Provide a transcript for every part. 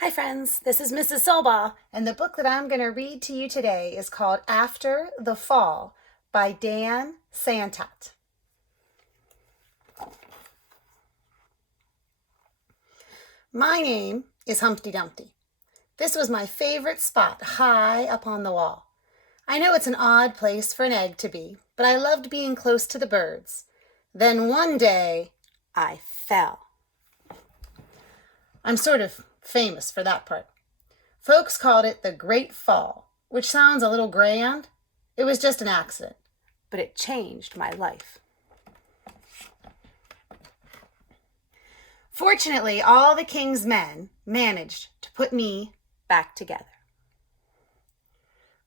Hi friends, this is Mrs. Soulball, and the book that I'm going to read to you today is called After the Fall by Dan Santat. My name is Humpty Dumpty. This was my favorite spot, high up on the wall. I know it's an odd place for an egg to be, but I loved being close to the birds. Then one day, I fell. I'm sort of famous for that part. Folks called it the Great Fall, which sounds a little grand. It was just an accident, but it changed my life. Fortunately, all the king's men managed to put me back together.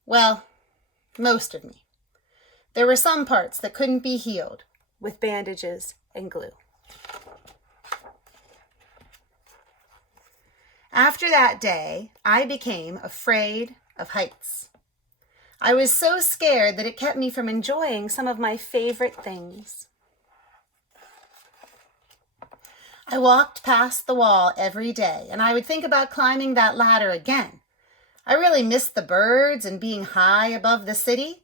Well, most of me. There were some parts that couldn't be healed with bandages and glue. After that day, I became afraid of heights. I was so scared that it kept me from enjoying some of my favorite things. I walked past the wall every day, and I would think about climbing that ladder again. I really missed the birds and being high above the city,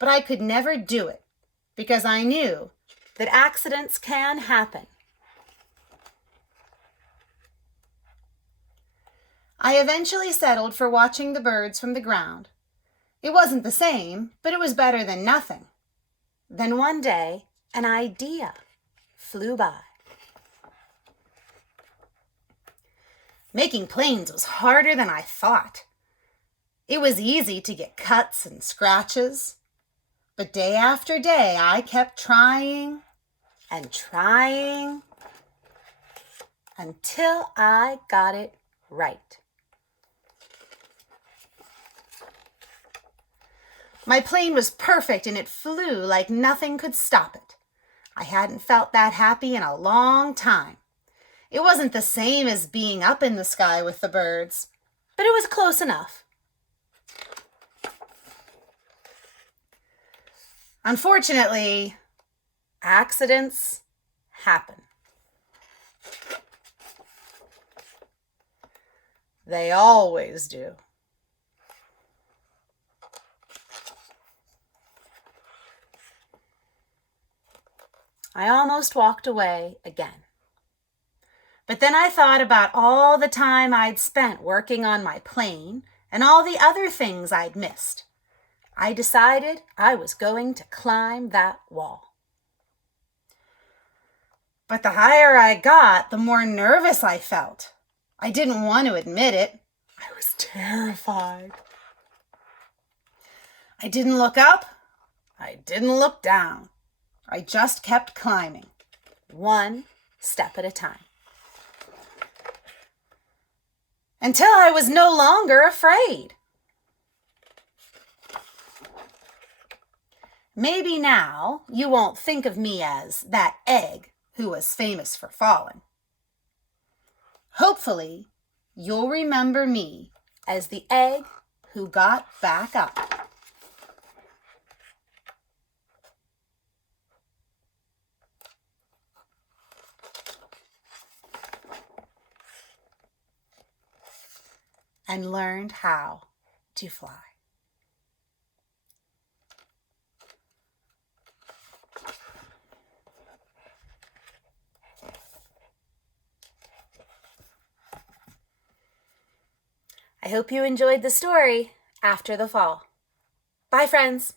but I could never do it because I knew that accidents can happen. I eventually settled for watching the birds from the ground. It wasn't the same, but it was better than nothing. Then one day, an idea flew by. Making planes was harder than I thought. It was easy to get cuts and scratches, but day after day I kept trying and trying until I got it right. My plane was perfect and it flew like nothing could stop it. I hadn't felt that happy in a long time. It wasn't the same as being up in the sky with the birds, but it was close enough. Unfortunately, accidents happen. They always do. I almost walked away again. But then I thought about all the time I'd spent working on my plane and all the other things I'd missed. I decided I was going to climb that wall. But the higher I got, the more nervous I felt. I didn't want to admit it. I was terrified. I didn't look up. I didn't look down. I just kept climbing, one step at a time. Until I was no longer afraid. Maybe now you won't think of me as that egg who was famous for falling. Hopefully, you'll remember me as the egg who got back up. And learned how to fly. I hope you enjoyed the story After the Fall. Bye, friends.